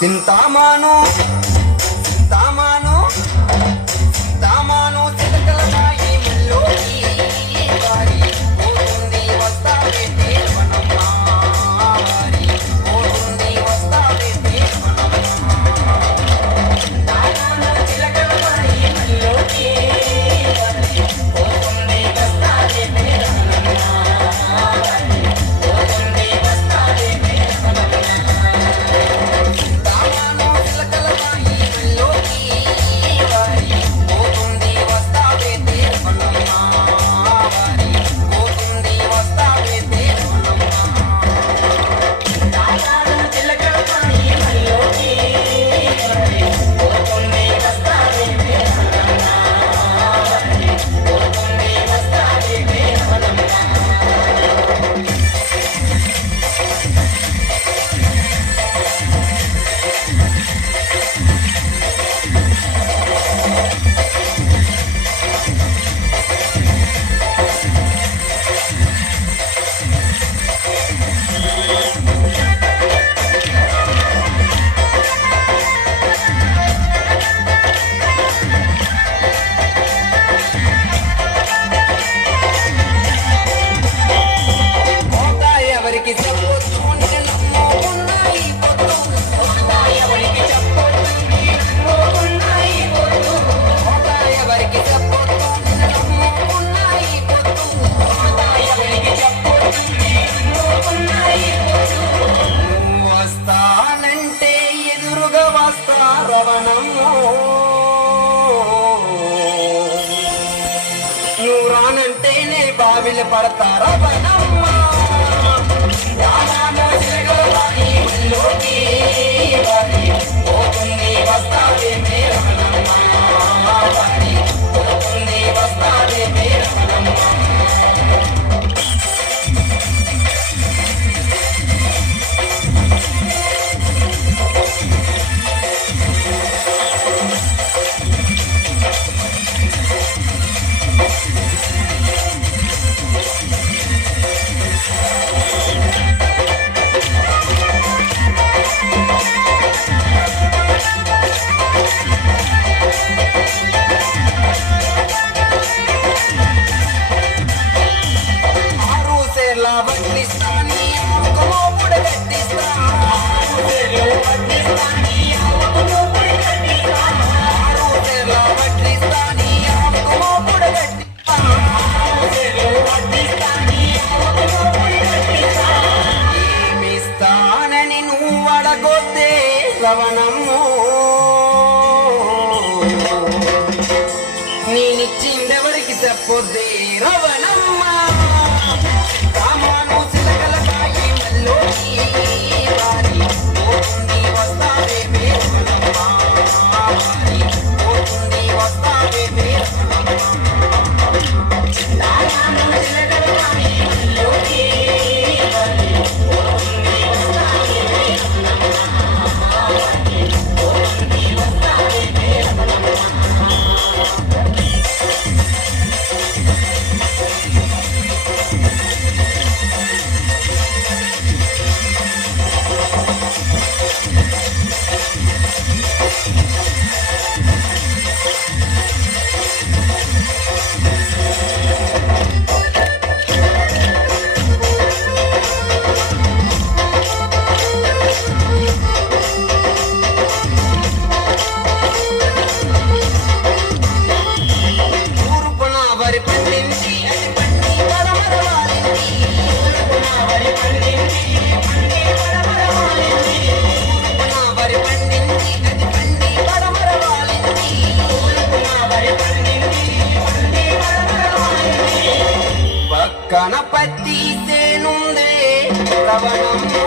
సింతామాను సింతామాను సింతామాను చిలకలకాయి ముల్లోకి వారి పోతుంది వస్తావే దేవనమ్మ వారి పోతుంది వస్తావే దేవనమ్మ సింతామాను చిలకలకాయి ముల్లోకి వారి పోతుంది వస్తావే దేవనమ్మ వారి పోతుంది వస్తావే దేవనమ్మ నువ్వు రానంటేనే బావిలు పడతారా వనమ్మ పోతుంది వస్తావే మేరవనమ్మ పోతుంది వస్తావే మేరవనమ్మ నేనిచ్చిందెవరికి చెప్పొద్దే రవణమ్మ రామాను చిలకలకాయి మల్లోకి వారి పోతుంది వస్తావే మేరవనమ్మ వారి పోతుంది వస్తావే మేరవనమ్మ రామాను చిలకలకాయి మల్లోకి వారి పోతుంది వస్తావే మేరవనమ్మ వారి పోతుంది వస్తావే మేరవనమ్మ గణపతి సేనుందే రవణమ్ము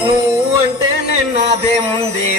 నువ్వు అంటే నాదే ముందే